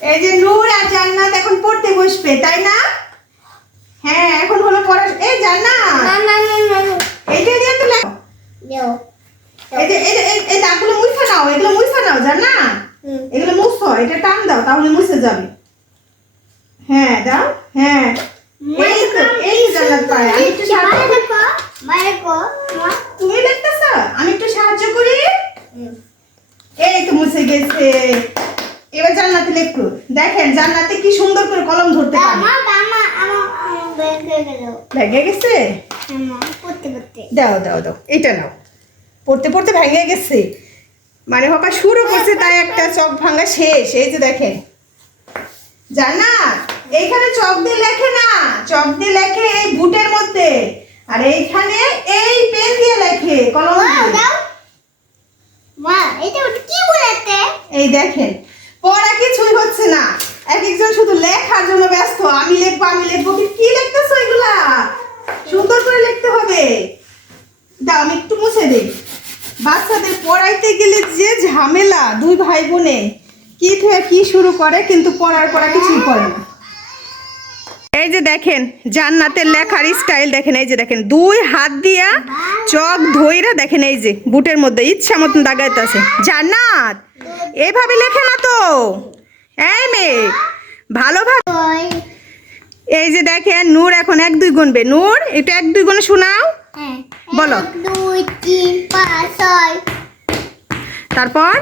এই যে নূর আর জান্নাত এখন পড়তে বসবে তাই না? হ্যাঁ এখন হলো পড়া এই জান্নাত! এইটা দিয়ে তো লেখো এই যে এই এই- দাগগুলো মুছে নাও এগুলো মুছে নাও জান্নাত! এগুলো মুছো এটা টান দাও তাহলে মুছে যাবে। হ্যাঁ দাও হ্যাঁ। এই তো এই জান্নাত পারে আমি একটু সাহায্য তুমি দেখতেছ? আমি একটু সাহায্য করি? এই তো মুছে গেছে। এবার জান্নাতে লেখো দেখেন জান্নাতে কি সুন্দর করে কলম ধরতে পারে। লেগে গেছে? দাও দাও দাও এটা নাও। পড়তে পড়তে ভেঙে গেছে। মানে হকা শুরু করছে তাই একটা চক ভাঙা শেষ। এই যে দেখেন। জানা এইখানে চক দিয়ে লেখে না। চক দিয়ে লেখে এই বুটের মধ্যে। আর এইখানে এই পেন দিয়ে লেখে কলম দাও। মা এটা কি দিয়ে। এই দেখেন পড়া কিছুই হচ্ছে না এক একজন শুধু লেখার জন্য ব্যস্ত। আমি লিখব আমি লিখব। কি লিখতেছো এগুলা? সুন্দর করে লিখতে হবে। দাও, আমি একটু মুছে দিই। বাচ্চাদের পড়াইতে গেলে যে ঝামেলা, দুই ভাই বোনে কি থেকে কি শুরু করে, কিন্তু পড়ার পড়া কিছুই করে না। এই যে দেখেন, জান্নাতের লেখার স্টাইল দেখেন, এই যে দেখেন, দুই হাত দিয়া চক ধইরা দেখেন, এই যে বুটের মধ্যে ইচ্ছা মতন দাগাইতেছে। জান্নাত! এভাবে লেখে না তো? এই মেয়ে! ভালোভাবে এই যে দেখেন নূর এখন এক দুই গুনবে। নূর এটা এক দুই গুণে শোনাও। বলো। দুই তিন পাঁচ ছয়। তারপর?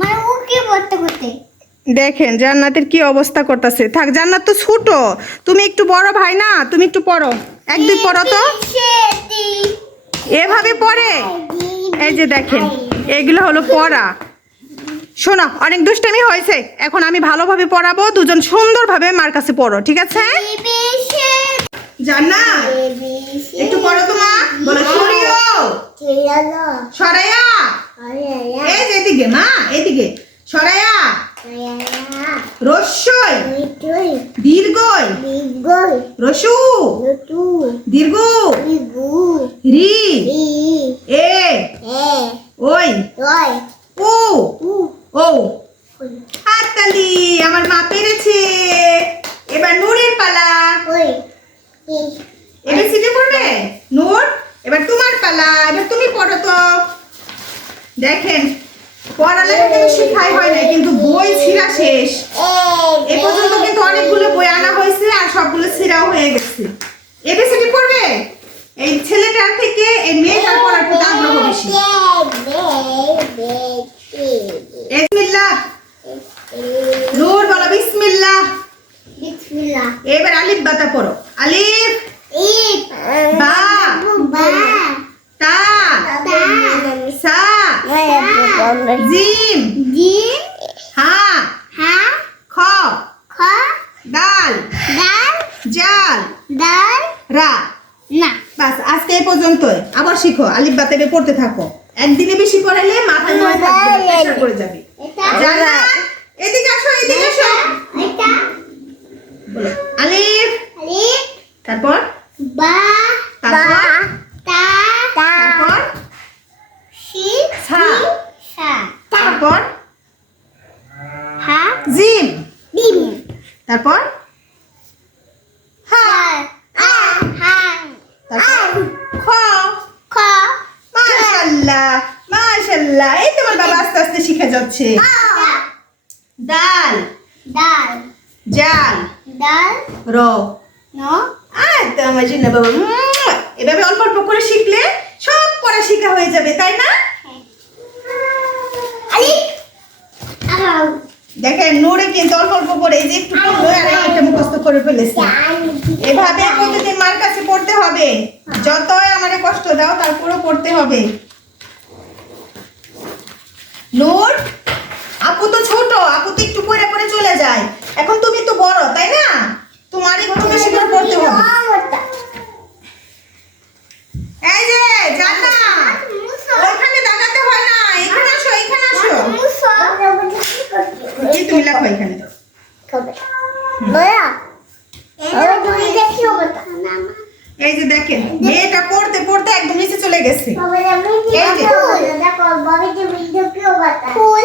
মানে দেখেন জান্নাতের কি অবস্থা করতেছে। থাক জান্নাত তো ছোট। তুমি একটু বড় ভাই না? তুমি একটু পড়ো। এক দুই পড়ো তো। এভাবে পড়ে? এই যে দেখেন এগুলো হলো পড়া। শোনো অনেক দুষ্টামি হয়েছে। এখন আমি ভালোভাবে পড়াবো দুজন সুন্দরভাবে মার কাছে পড়ো ঠিক আছে? জান্নাত একটু পড়ো তো মা। বলো সরিও সরাইয়া এই যে এদিকে মা এদিকে। সরাইয়া রস্যই। দীর্ঘই। রসু। দীর্ঘ। রি। এ। ওই। ও ও হাততালি আমার মা পেরেছে। এবার নূরের পালা। এবার সিটে পড়বে? নূর এবার তোমার পালা। এবার তুমি পড়ো তো। দেখেন পড়ালেখা কিন্তু শেখাই হয় না কিন্তু বই ছিঁড়া শেষ। এ পর্যন্ত কিন্তু অনেকগুলো বই আনা হয়েছে আর সবগুলো ছিঁড়াও হয়ে গেছে। এবিসিডি পড়বে? এই ছেলেটার থেকে এই মেয়েটার পড়ার প্রতি আগ্রহ বেশি বিসমিল্লাহ নূর বলো বিসমিল্লাহ বিসমিল্লাহ এবার আলিফ বাতা পড়ো। আলিফ! বা! তা! তা সা! জিম! জিম! হা! হা! খ! খ! দাল দাল জাল! দাল রা! না। বাস আজকে এই পর্যন্ত আবার শিখো আলিফ বাতে পড়তে থাকো। একদিনে বেশি পড়ালে মাথায় থাকবে না, যাবে। এদিকে আসো এদিকে আসো। বলো আলিফ! আলিফ! তারপর? বা তারপর? তা তারপর? শি সা। সা। তারপর? হা। জিম ডিম তারপর? হা। আ হা তারপর? খ। খ। মাশাআল্লাহ মাশাআল্লাহ এই তোমার বাবা আস্তে আস্তে শিখে যাচ্ছে দাল দাল দাল র। নো। আর তো আমার জন্য বাবা এভাবে অল্প অল্প করে শিখলে সব পড়া শিখা হয়ে যাবে তাই না? দেখেন নোরে কিন্তু অল্প অল্প করে এই যে একটু পড়ল আর একটা মুখস্থ করে ফেলেছে। এভাবে প্রতিদিন মার কাছে পড়তে হবে। যতই আমারে কষ্ট দাও তারপরেও পড়তে হবে। নূর আপু তো ছোট আপু তো একটু পরে পরে চলে যায়। এখন তুমি তো বড় তাই না? তোমারই একটু বেশি করে পড়তে হবে। এই যে জানা ওইখানে দাঁড়াতে হয় না। এখানে আসো এখানে আসো। এই তুমি লেখো এখানে? এই যে দেখেন মেয়েটা পড়তে পড়তে একদম নিচে চলে গেছে। ফুল।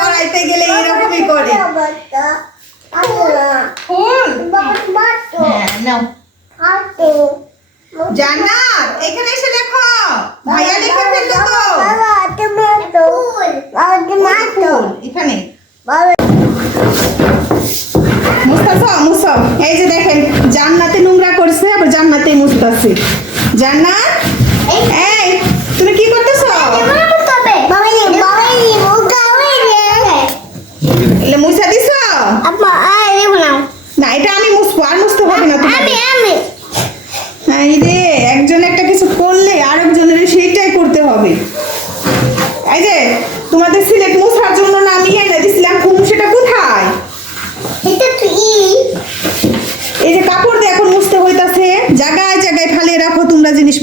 পড়াইতে গেলে এরকমই করে। ফুল। হ্যাঁ নাও। জান্নাত এখানে এসে লেখো ভাইয়া লিখে ফেলল তো।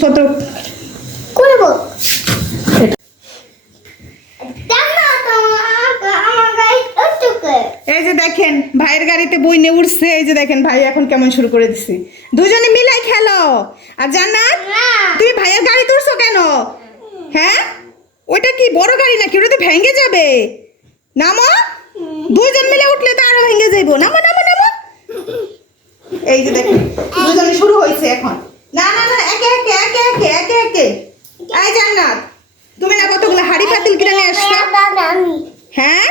জিনিসপত্র। করব এই যে দেখেন ভাইয়ের গাড়িতে বই নিয়ে উঠছে। এই যে দেখেন ভাই এখন কেমন শুরু করে দিছে। দুজনে মিলাই খেলো। আর জান্নাত তুমি ভাইয়ের গাড়ি তুলছো কেন? হ্যাঁ? ওইটা কি বড় গাড়ি নাকি? ওটা তো ভেঙে যাবে। নামো। দুইজন মিলে উঠলে তো আরও ভেঙে যাইবো। নামো নামো নামো। এই যে দেখেন দুজনে শুরু হয়েছে এখন না না না একে একে একে একে এই জান্নাত তুমি না কতগুলো হাড়ি পাতিল কিনে নিয়ে আসছো? হ্যাঁ?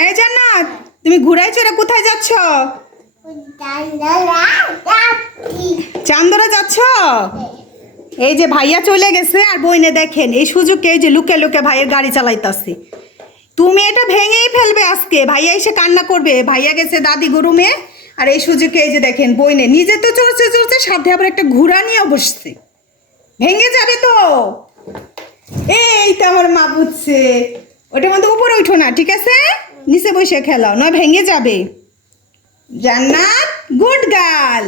এই জান্নাত তুমি ঘুরাই চড়ে কোথায় যাচ্ছ? চান্দরা যাচ্ছ। এই যে ভাইয়া চলে গেছে আর বইনে দেখেন এই সুযোগকে এই যে লুকে লুকে ভাইয়ের গাড়ি চালাইতাছে। তুমি এটা ভেঙেই ফেলবে আজকে। ভাইয়া এসে কান্না করবে। ভাইয়া গেছে দাদি গরুমে আর এই সুযোগকে এই যে দেখেন বইনে নিজে তো চড়ছে চড়ছে সাথে আবার একটা ঘোড়া নিয়ে বসছে। ভেঙে যাবে তো। এই তো আমার মা বুঝছে। ওটার মধ্যে উপরে উঠো না, ঠিক আছে? নিচে বসে খেলাও, নয় ভেঙে যাবে। জান্নাত, গুড গার্ল।